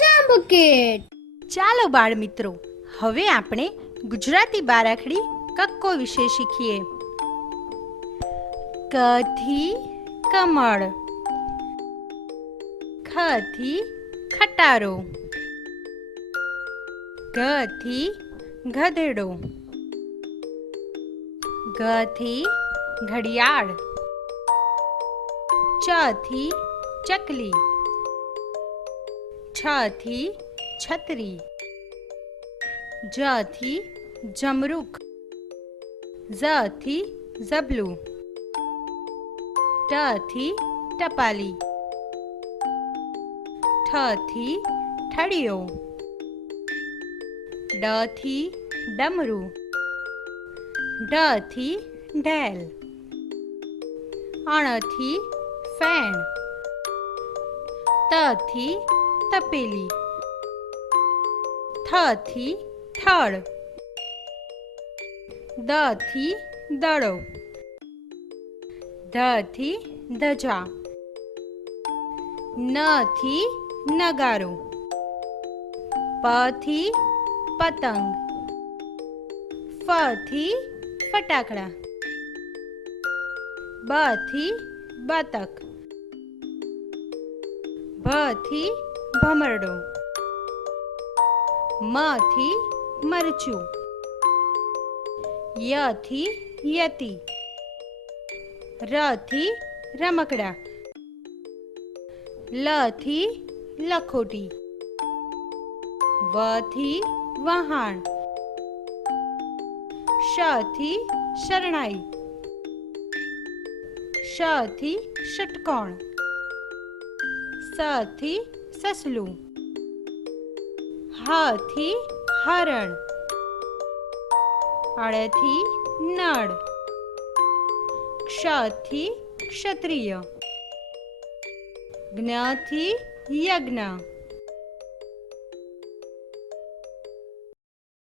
જાંબુકેટ. ચાલો બાળ મિત્રો, હવે આપણે ગુજરાતી બારાખડી કક્કો વિશે શીખીએ. ક થી કમળ, ખ થી ખટારો, ગ થી ગધેડો, ઘ થી ઘડિયાળ, ચ થી ચકલી, છ થી છત્રી, જ થી જમરૂખ, ઝ થી ઝબલું, ટ થી ટપાલી, ઠ થી ઠળિયો, ડ થી ડમરું, ઢ થી ઢેલ, અણ થી ફેણ, ત થી તપેલી, થ થી થળ, દ થી દડો, ધ થી ધજા, ન થી નગારો, પ થી પતંગ, ફ થી ફટાકડા, બ થી બતક, ભ થી ભમરડો, મ થી મરચું, ય થી યતિ, ર થી રમકડા, લ થી લખોટી, વ થી વહાણ, શ થી શરણાઈ, શ થી ષટકોણ, સ થી સસલું, હ થી હરણ, અળ થી નળ, ક્ષ થી ક્ષત્રિય, જ્ઞ થી યજ્ઞ,